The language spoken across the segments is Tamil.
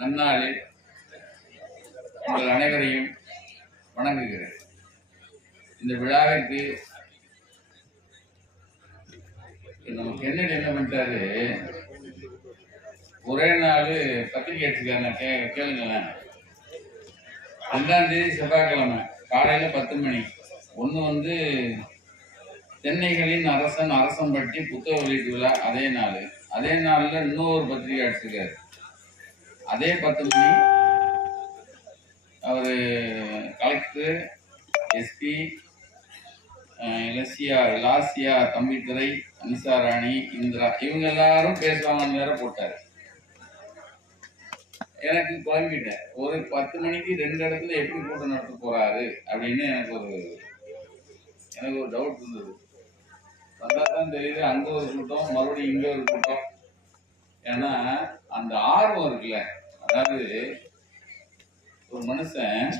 நன்னாளில் உங்கள் அனைவரையும் வணங்குகிறேன். இந்த விழாவிற்கு நம்ம கென்னடி என்ன பண்ணிட்டாரு, ஒரே நாள் பத்திரிகை அடிச்சுக்காரங்க. கேளுங்களேன். 2ஆம் தேதி செவ்வாய்க்கிழமை காலையில் 10 மணி ஒன்று தென்னைகளின் அரசம்பட்டி புத்தக வெளியீட்டு விழா. அதே நாளில் இன்னொரு பத்திரிகை அடிச்சிருக்காரு. அதே 10 மணி அவர் கலெக்டர், எஸ்பி, லாசியா, தம்பித்துறை, அனிசா ராணி, இந்திரா இவங்க எல்லாரும் பேசுவாங்கன்னு வேற போட்டார். எனக்கு குழம்பிட்டேன். ஒரு 10 மணிக்கு 2 இடத்துல எப்படி கூட்டம் நடத்த போறாரு அப்படின்னு எனக்கு ஒரு டவுட் இருந்தது. தான் தெரியுது, அங்க ஒரு கூட்டம், மறுபடியும் இங்க ஒரு கூட்டம். ஏன்னா அந்த ஆர்வம் இருக்குல்ல, அதாவது ஒரு மனுஷன்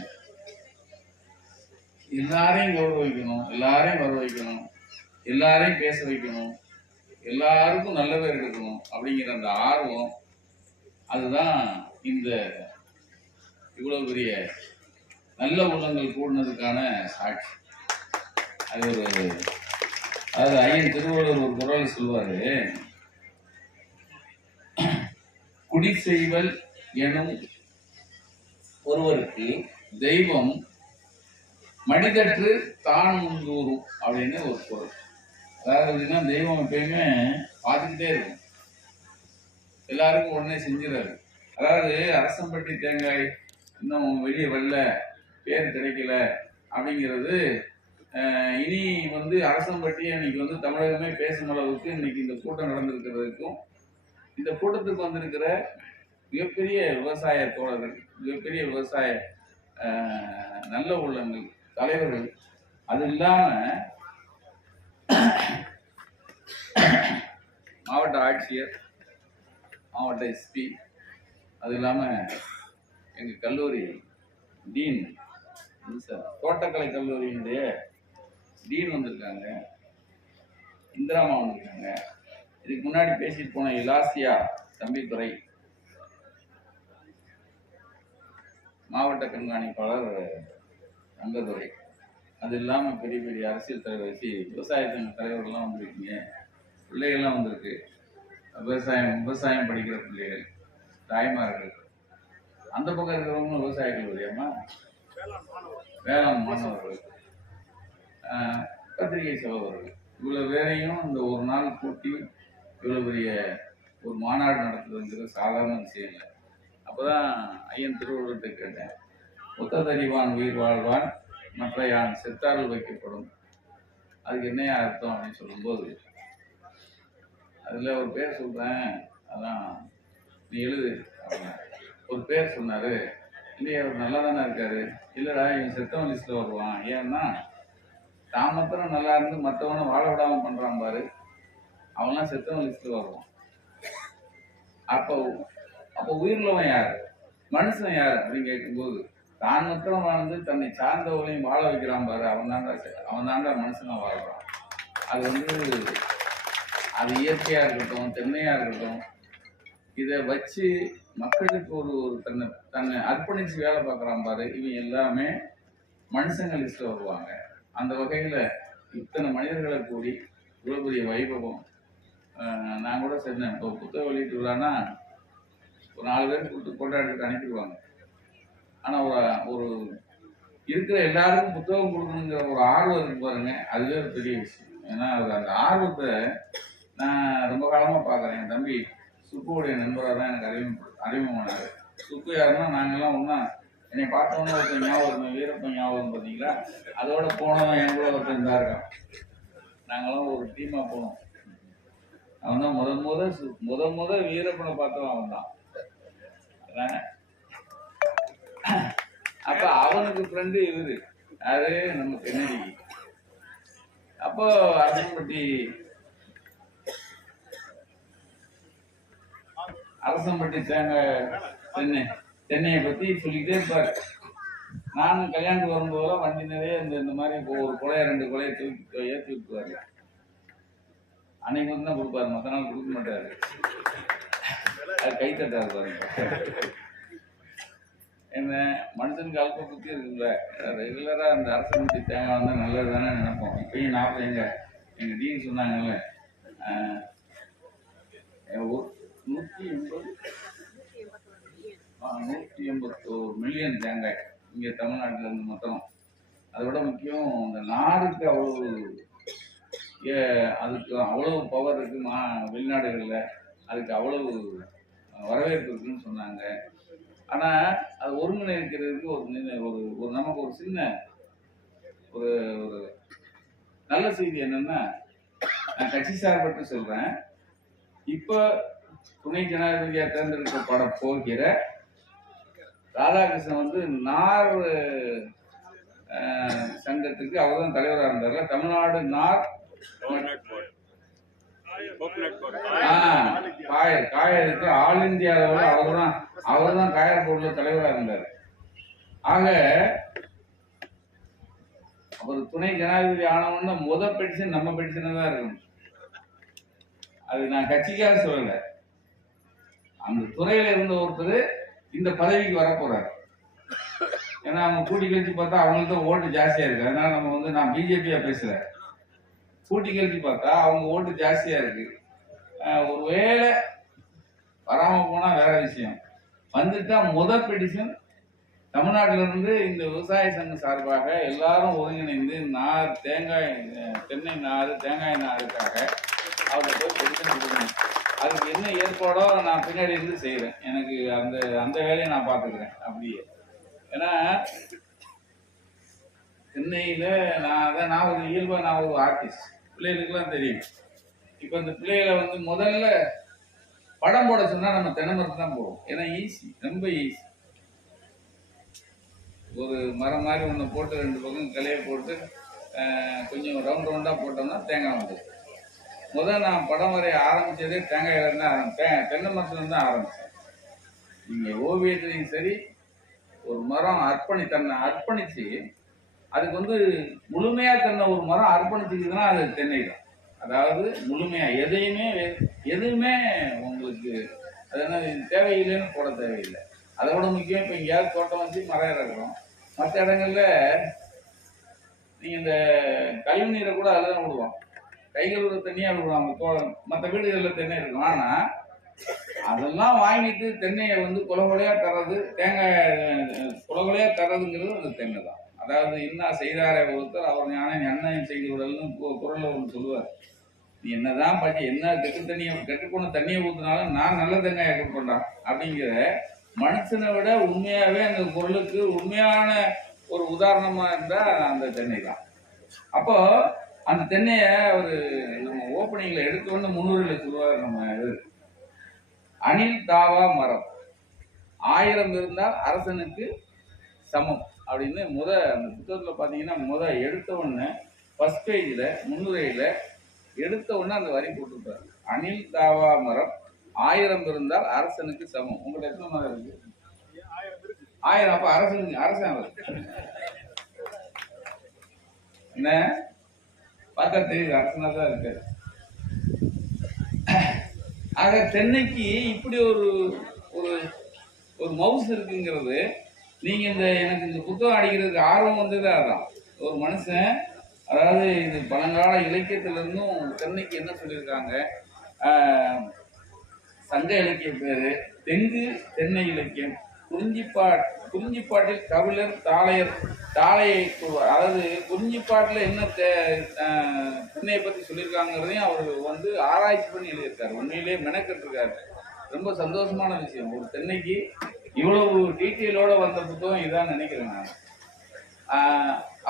எல்லாரையும் கௌரவ வைக்கணும், எல்லாரையும் வர வைக்கணும், எல்லாரையும் பேச வைக்கணும், எல்லாருக்கும் நல்ல பேர் எடுக்கணும் அப்படிங்கிற அந்த ஆர்வம், அதுதான் இந்த இவ்வளவு பெரிய நல்ல உள்ளங்கள் கூடினதுக்கான சாட்சி. அது அதாவது ஐயன் திருவள்ளுவர் ஒரு குறள் சொல்வாரு, குடி செய்வல் எனும் ஒருவருக்கு தெய்வம் மனிதற்று தான் முன்தூறும் அப்படின்னு ஒரு பொருள். அதாவது தெய்வம் எப்பயுமே பார்த்துக்கிட்டே இருக்கும், எல்லாருக்கும் உடனே செஞ்சிடாரு. அதாவது அரசம்பட்டி தேங்காய் இன்னும் வெளியே வரல, பேர் கிடைக்கல அப்படிங்கிறது இனி அரசம்பட்டி இன்னைக்கு தமிழகமே பேசும் அளவுக்கு இன்னைக்கு இந்த கூட்டம் நடந்திருக்கிறதுக்கும், இந்த கூட்டத்துக்கு வந்திருக்கிற மிகப்பெரிய விவசாய தோழர்கள், மிகப்பெரிய விவசாய நல்ல உள்ளங்கள், தலைவர்கள், அது இல்லாம மாவட்ட ஆட்சியர், மாவட்ட எஸ்பி, அது இல்லாம எங்க கல்லூரி டீன், தோட்டக்கலை கல்லூரியினுடைய டீன் வந்திருக்காங்க, இந்திராமா வந்திருக்காங்க. இதுக்கு முன்னாடி பேசிட்டு போன லாசியா, தம்பித்துறை, மாவட்ட கண்காணிப்பாளர் அங்கதுரை, அது இல்லாம பெரிய பெரிய அரசியல் தலைவர், விவசாயத்தின் தலைவர்கள்லாம் வந்திருக்கீங்க, பிள்ளைகள்லாம் வந்திருக்கு, விவசாயம் படிக்கிற பிள்ளைகள், தாய்மார்கள், அந்த பக்கம் இருக்கிறவங்களும் விவசாய கல்லூரியாமா, வேளாண் மாணவர்கள், பத்திரிகை சகோதரர்கள், இவ்வளவு பேரையும் இந்த ஒரு நாள் கூட்டி இவ்வளவு பெரிய ஒரு மாநாடு நடத்துறதுங்கிறது சாதாரண விஷயம் இல்லை. அப்போதான் ஐயன் திருவள்ளுவர்கிட்ட கேட்டேன், ஒத்ததறிவான் உயிர் வாழ்வான், மற்ற யான் செத்தார்கள் வைக்கப்படும், அதுக்கு என்னையா அர்த்தம் அப்படின்னு சொல்லும்போது, அதில் ஒரு பேர் சொல்கிறேன், அதான் நீ எழுது அப்படின்னா ஒரு பேர் சொன்னார். இல்லையா, அவர் நல்லா தானே இருக்காரு. இல்லைடா, இவன் செத்தவன் லிஸ்ட்டில் வருவான். ஏன்னா தான் மாத்திரம் நல்லா இருந்து மற்றவனை வாழ விடாமல் பண்ணுறான் பாரு, அவன்லாம் செத்தவன் லிஸ்ட்டில் வருவான். அப்போ உயிர்லவன் யார், மனுஷன் யார் அப்படின்னு கேட்கும்போது, தான் மாத்திரம் வாழ்ந்து தன்னை சார்ந்தவர்களையும் வாழ வைக்கிறான் பாரு, அவன் தாண்டா மனுஷனா வாழ்றான். அது இயற்கையா இருக்கட்டும், தென்னையா இருக்கட்டும், இதை வச்சு மக்களுக்கு ஒரு தன்னை அர்ப்பணிச்சு வேலை பார்க்குறான் பாரு, இவங்க எல்லாமே மனுஷங்க லிஸ்ட்ல வருவாங்க. அந்த வகையில இத்தனை மனிதர்களை கூடி இவ்வளவு பெரிய வைபவம். நான் கூட சொன்னேன், இப்போ புத்தக வெளியிட்டு விழான்னா ஒரு 4 பேர் கூட்டு கொண்டாடிட்டு அனுப்பிடுவாங்க. ஆனா ஒரு இருக்கிற எல்லாருக்கும் புத்தகம் கொடுக்கணுங்கிற ஒரு ஆர்வம் இருக்கு பாருங்க, அதுவே ஒரு பெரிய விஷயம். ஏன்னா அந்த ஆர்வத்தை நான் ரொம்ப காலமா பார்க்குறேன். என் தம்பி சுப்புடைய நண்பராக தான் எனக்கு அறிமுகமானாரு. சுப்பு யாருன்னா, நாங்கெல்லாம் ஒன்றா என்னை பார்த்தோன்னா ஒருத்தன் ஞாபகம், வீரப்பன் ஞாபகம் பார்த்தீங்களா, அதோட போனவன் என் கூட ஒருத்தன் தான் இருக்கான். நாங்களாம் ஒரு டீமாக போனோம். அவன் தான் முத வீரப்பனை பார்த்தவன் அவன் தான். அப்ப அவனுக்கு ஃப்ரெண்டு இவரு, அது நம்ம கென்னடி. அப்போ அரசம்பட்டி தென்னையை பத்தி சொல்லிக்கிட்டே இருப்பாரு. நானும் கல்யாணத்துக்கு வரும்போதெல்லாம் வண்டி நிறைய இந்த மாதிரி ஒரு கொலையை 2 கொலையை ஏற்றி விட்டுவாரு. அன்னைக்கு தான் கொடுப்பாரு, மற்ற நாள் கொடுக்க மாட்டாரு. அது கை தட்டாரு பாருங்க. என்ன மனுஷனுக்கு அல்ப புத்தி இருக்குல்ல, ரெகுலராக அந்த அரசு முட்டி தேங்காய் வந்தால் நல்லது தானே நினைப்போம். இப்பயும் நாற்பது எங்கள் டீன் சொன்னாங்கல்ல, 181 மில்லியன் தேங்காய் இங்கே தமிழ்நாட்டில் இருந்து மொத்தம். அதை விட முக்கியம், இந்த நாடுக்கு அதுக்கு அவ்வளவு பவர் இருக்கு வெளிநாடுகளில், அதுக்கு அவ்வளவு வரவேற்பு இருக்குன்னு சொன்னாங்க. ஆனால் அது ஒருங்கிணைக்கிறதுக்கு ஒரு நமக்கு ஒரு சின்ன ஒரு ஒரு நல்ல செய்தி என்னன்னா, நான் கட்சி சார்பற்று சொல்றேன், இப்போ துணை ஜனாதிபதியாக தேர்ந்தெடுக்கப்பட போகிற ராதாகிருஷ்ணன் வந்து நார் சங்கத்துக்கு அவர் தான் தலைவராக இருந்தார். தமிழ்நாடு நார் காயருக்கு ஆல் இந்தியா அளவில் அவர் தான் காயர் போர்டுல தலைவராக இருந்தார். ஆக அவர் துணை ஜனாதிபதி ஆனவன்னா முதல் பெட்டிஷன் நம்ம பெட்டிஷனை தான் இருக்கணும். அது நான் கட்சிக்காக சொல்லல, அந்த துறையில இருந்த ஒருத்தர் இந்த பதவிக்கு வரப்போறாரு. ஏன்னா அவங்க கூட்டி கழிச்சு பார்த்தா அவங்களுக்கு தான் ஓட்டு ஜாஸ்தியா இருக்கு. அதனால நம்ம வந்து நான் பிஜேபியா பேசுறேன், கூட்டி கழிச்சு பார்த்தா அவங்க ஓட்டு ஜாஸ்தியா இருக்கு. ஒருவேளை வராம போனா வேற விஷயம், வந்துட்டா முதல் பெட்டிஷன் தமிழ்நாட்டில இருந்து இந்த விவசாய சங்கம் சார்பாக எல்லாரும் ஒருங்கிணைந்து தென்னை நார் தேங்காய் நாருக்காக அவங்க போய் பெட்டிஷன் கொடுக்கணும். அதுக்கு என்ன ஏற்பாடோ நான் பின்னாடி இருந்து செய்யறேன். எனக்கு அந்த வேலையை நான் பார்த்துக்கிறேன் அப்படியே. ஏன்னா சென்னையில நான் ஒரு இயல்பா நான் ஒரு ஆர்டிஸ்ட், பிள்ளைகளுக்குலாம் தெரியும். இப்ப இந்த பிள்ளைகளை வந்து முதல்ல படம் போட சொன்னா நம்ம தென்னை மரத்து தான் போவோம். ஏன்னா ஈஸி, ரொம்ப ஈஸி. ஒரு மரம் மாதிரி ஒன்று போட்டு 2 பக்கம் கிளையை போட்டு கொஞ்சம் ரவுண்டா போட்டோம்னா தேங்காய் வந்துடும். முதல் நான் படம் வரைய ஆரம்பிச்சதே தேங்காயில இருந்து தென்னை மரத்துல இருந்து தான் ஆரம்பிச்சேன். நீங்க ஓவியத்திலையும் சரி, ஒரு மரம் தன்னை அர்ப்பணிச்சு அதுக்கு வந்து முழுமையா தன்னை ஒரு மரம் அர்ப்பணிச்சுக்குதுன்னா அது தென்னை தான். அதாவது முழுமையா எதுவுமே உங்களுக்கு அது என்ன தேவையில்லைன்னு போட தேவையில்லை. அதை விட முக்கியம், இப்போ எங்கேயாவது தோட்டம் வச்சு மரம் இறக்குறோம், மற்ற இடங்கள்ல நீங்க இந்த கழிவு நீரை கூட அதில் தான் விடுவோம், கைகள் தண்ணியா விடுவாங்க. மற்ற வீடுகளில் தென்னை இருக்கும். ஆனா அதெல்லாம் வாங்கிட்டு தென்னையை வந்து கொலகொலையா தர்றது, கொலகொலையா தர்றதுங்கிறது அந்த தென்னை தான். அதாவது என்ன செய்தாரே ஒருத்தர் அவர் ஞானம் எண்ணெயும் செய்து விடல்னு குரல்ல ஒன்று சொல்லுவார். நீ என்னதான் பாட்டி என்ன கெட்டுப்போன தண்ணியை ஊற்றினாலும் நான் நல்ல தேங்காயை கொடுப்பேன்டா அப்படிங்கிற மனுஷனை விட உண்மையாவே அந்த குரலுக்கு உண்மையான ஒரு உதாரணமா இருந்தா அந்த தென்னை தான். அப்போ அந்த தென்னைய ஒரு நம்ம ஓப்பனிங்ல எடுத்தோன்னு முன்னுரையில சொல்லுவார் நம்ம அணில் தாவா மரம் 1000 இருந்தால் அரசனுக்கு சமம் அப்படின்னு அந்த புத்தகத்துல பாத்தீங்கன்னா எடுத்த உடனே ஃபர்ஸ்ட் பேஜ்ல முன்னுரையில எடுத்த உடனே அந்த வரி போட்டுருப்பாரு. அணில் தாவா மரம் 1000 இருந்தால் அரசனுக்கு சமம். உங்களுக்கு எத்தனை மரம் இருக்கு? 1000. அப்ப அரசன் என்ன பார்த்தா தெரியுது, அரசனா தான் இருக்காரு. ஆக தென்னைக்கு இப்படி ஒரு மவுஸ் இருக்குங்கிறது, நீங்க எனக்கு இந்த புத்தகம் அடிக்கிறதுக்கு ஆர்வம் வந்ததே அதான். ஒரு மனுஷன், அதாவது இது பழங்கால இலக்கியத்துல இருந்தும் தென்னைக்கு என்ன சொல்லியிருக்காங்க, சங்க இலக்கிய பேரு தென்னை இலக்கியம். குறிஞ்சிப்பாட்டில் கபிலர் தாளையை, அதாவது குறிஞ்சிப்பாட்டில் என்ன தென்னையை பத்தி சொல்லியிருக்காங்கிறதையும் அவர் வந்து ஆராய்ச்சி பண்ணி எழுதியிருக்காரு. உண்மையிலேயே மெனக்கெட்டிருக்காரு. ரொம்ப சந்தோஷமான விஷயம். ஒரு தென்னைக்கு இவ்வளவு டீட்டெயிலோட வந்த புத்தகம் இதான் நினைக்கிறேன் நான்.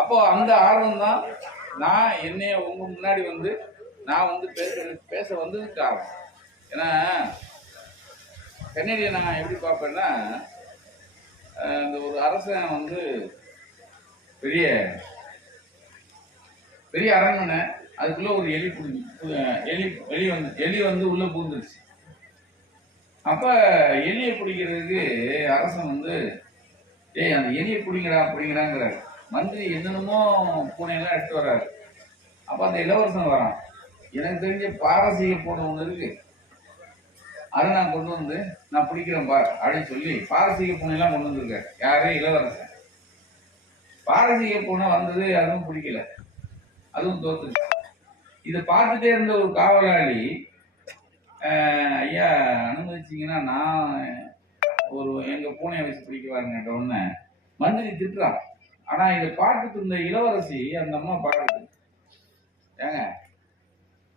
அப்போ அந்த ஆர்வம் தான் நான் என்னைய உங்க முன்னாடி வந்து நான் வந்து பேச வந்ததுக்கு காரணம். ஏன்னா கன்னடியை நான் எப்படி பார்ப்பேன்னா, இந்த ஒரு அரசன் வந்து பெரிய பெரிய அரண்மனை, அதுக்குள்ள ஒரு எலி வந்து உள்ள பூந்துருச்சு. அப்ப எலியை பிடிக்கிறதுக்கு அரசன் வந்து அந்த எலியை பிடிங்கிறாங்கிறாரு. மந்திரி என்னென்னமோ பூனையெல்லாம் எடுத்து வர்றாரு. அப்ப அந்த இளவரசன் வரான். எனக்கு தெரிஞ்ச பாரசீக பூனை ஒண்ணு இருக்கு, அதை நான் கொண்டு வந்து நான் பிடிக்கிறேன் பார் அப்படின்னு சொல்லி பாரசீக பூனையெல்லாம் கொண்டு வந்திருக்காரு. யாரு? இளவரசன். பாரசீக பூனை வந்தது, அதுவும் பிடிக்கல, அதுவும் தோத்துச்சு. இதை பார்த்துட்டே இருந்த ஒரு காவலாளி, ஐயா அனுமதிச்சிங்கன்னா நான் ஒரு எங்க பூனையை வச்சு பிடிக்க வாருங்கன்ற உடனே மந்திரி திட்டுறான். ஆனா இதை பார்த்துட்டு இருந்த இளவரசி அந்த அம்மா பார்க்குது, ஏங்க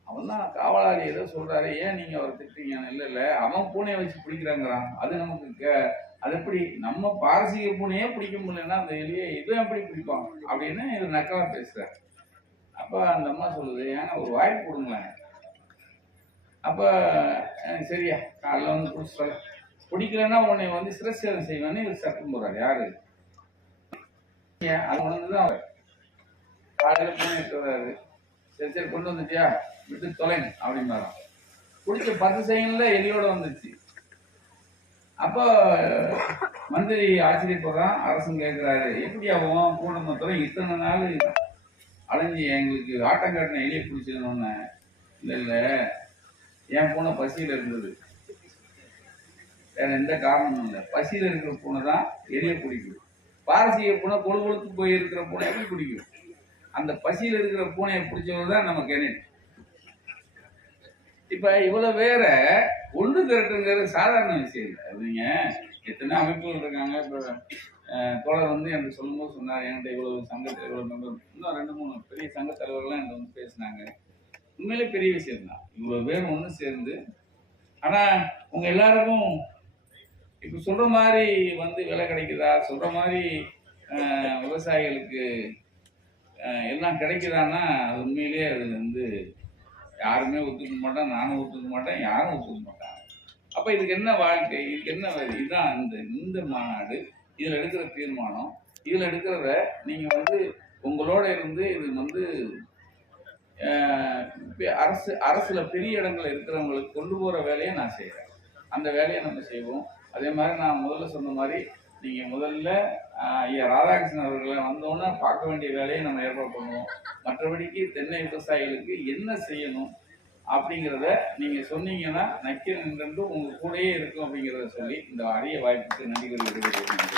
அவன் தான் காவலாளி ஏதோ சொல்றாரு, ஏன் நீங்க அவரை திட்டுறீங்க? இல்ல இல்ல, அவன் பூனையை வச்சு பிடிக்கிறாங்கிறான், அது நமக்கு அது எப்படி நம்ம பாரசீக பூனையே பிடிக்க முடியலன்னா அந்த எலியை இதுவும் எப்படி பிடிப்பாங்க அப்படின்னு இது நக்கலா பேசுறாரு. அப்ப அந்த அம்மா சொல்லுது, ஏங்க ஒரு வாய்ப்பு கொடுங்களேன். அப்ப சரியா காலைல வந்து பிடிச்சி பிடிக்கலன்னா உன்னை வந்து சிரச்சேதம் செய்வேன்னு இவர் சட்டம் போறாரு. யாரு? அது வந்துதான் அவர் காலையில பூனை எடுத்துறாரு. சரி சரி கொண்டு வந்துட்டியா, விட்டு தொலைங்க அப்படின்னு பிடிச்ச 10 செகண்ட்ல எலியோட வந்துச்சு. அப்போ மந்திரி ஆச்சரியப்படுறான். அரசன் கேட்கிறாரு, எப்படி ஆகும் பூனை மொத்தம் இத்தனை நாள் அலைஞ்சி எங்களுக்கு ஆட்டம் காட்டின எலியை பிடிச்சிடணும்னு? இல்லை இல்லை, என் பூனை பசியில் இருந்தது, வேற எந்த காரணமும் இல்லை. பசியில் இருக்கிற பூனை தான் எலியை பிடிக்கும். பாரசீக பூனை கொழுத்து போய் இருக்கிற பூனை எப்படி பிடிக்கும்? அந்த பசியில் இருக்கிற பூனையை பிடிச்சவங்க தான் நம்ம கேனட். இப்ப இவ்வளவு வேற ஒன்று திரட்டுங்கிறது சாதாரண விஷயம் இல்லை. நீங்க எத்தனை அமைப்புகள் இருக்காங்க. இப்ப தோழர் வந்து எனக்கு சொல்லும்போது சொன்னார், என்கிட்ட இவ்வளவு சங்கத்தில் இவ்வளவு மெம்பர், இன்னும் 2-3 பெரிய சங்க தலைவர்கள்லாம் என்கிட்ட வந்து பேசினாங்க. உண்மையிலே பெரிய விஷயம் தான் இவ்வளவு பேர் ஒன்று சேர்ந்து. ஆனா உங்க எல்லாருக்கும் இப்ப சொல்ற மாதிரி வந்து விலை கிடைக்குதா, சொல்ற மாதிரி விவசாயிகளுக்கு எல்லாம் கிடைக்குதான்னா அது உண்மையிலேயே அது வந்து யாருமே ஒத்துக்க மாட்டான், நானும் ஒத்துக்க மாட்டேன், யாரும் ஒத்துக்க மாட்டாங்க. அப்ப இதுக்கு என்ன வாழ்க்கை, இதுக்கு என்ன வழி? இதுதான் இந்த மாநாடு, இதுல எடுக்கிற தீர்மானம், இதுல எடுக்கிறத நீங்க வந்து உங்களோட இருந்து இது வந்து அரசுல பெரிய இடங்கள் இருக்கிறவங்களுக்கு கொண்டு போற வேலையை நான் செய்யறேன். அந்த வேலையை நம்ம செய்வோம். அதே மாதிரி நான் முதல்ல சொன்ன மாதிரி நீங்க முதல்ல ஐயா ராதாகிருஷ்ணன் அவர்களை வந்தோன்னா பார்க்க வேண்டிய வேலையை நம்ம ஏற்பாடு பண்ணுவோம். மற்றபடிக்கு தென்னை விவசாயிகளுக்கு என்ன செய்யணும் அப்படிங்கிறத நீங்க சொன்னீங்கன்னா நக்கீரன் நின்று உங்க கூடயே இருக்கும் அப்படிங்கிறத சொல்லி இந்த அரிய வாய்ப்புக்கு நன்றி கூறுகிறேன்.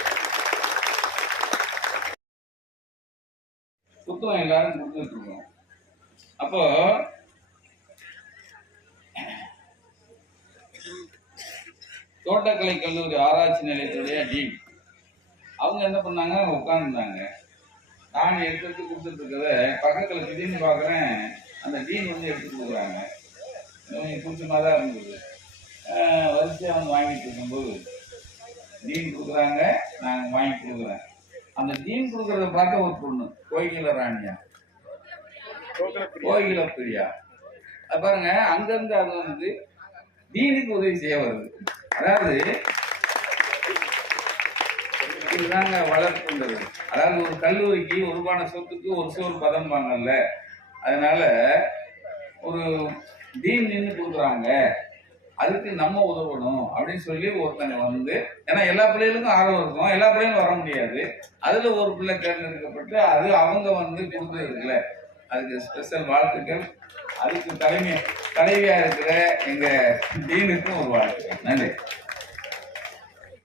புத்தகம் எல்லாரும் கொடுத்துட்டு இருக்கோம். அப்போ தோட்டக்கலை கல்லூரி ஆராய்ச்சி நிலையத்துடைய டீன் அவங்க என்ன பண்ணாங்க, உட்காந்துருந்தாங்க. நான் எடுத்து கொடுத்துட்டு இருக்கிறத பக்கத்தில் திடீர்னு பார்க்குறேன், அந்த டீன் வந்து எடுத்து கொடுக்குறாங்க. கொஞ்சம் கூச்சமாக தான் இருந்தது. வரிசையாக வந்து வாங்கிட்டு இருக்கும்போது டீன் கொடுக்குறாங்க, நாங்கள் வாங்கி கொடுக்குறேன். அந்த டீன் கொடுக்குறத பார்த்த ஒரு பொண்ணு கோகில ராணியா, கோகில பிரியா, அது பாருங்க அங்கிருந்து அது வந்து டீனுக்கு உதவி செய்ய வருது. அதாவது இதுதாங்க வளர்ப்புன்றது. அதாவது ஒரு கல்லூரிக்கு உருவான சொத்துக்கு ஒரு சோறு பதம்பாங்கல்ல, அதனால ஒரு டீன் நின்று கொடுக்குறாங்க, அதுக்கு நம்ம உதவணும் அப்படின்னு சொல்லி ஒருத்தங்க வந்து, ஏன்னா எல்லா பிள்ளைகளுக்கும் ஆர்வம் இருக்கும், எல்லா பிள்ளைகளும் வர முடியாது, அதுல ஒரு பிள்ளை தேர்ந்தெடுக்கப்பட்டு அது அவங்க வந்து கொடுத்தது இருக்குல்ல, அதுக்கு ஸ்பெஷல் வாழ்த்துக்கள். அதுக்கு தலைவியா இருக்கிற எங்க டீனுக்கும் ஒரு வாழ்த்துக்கள். நன்றி.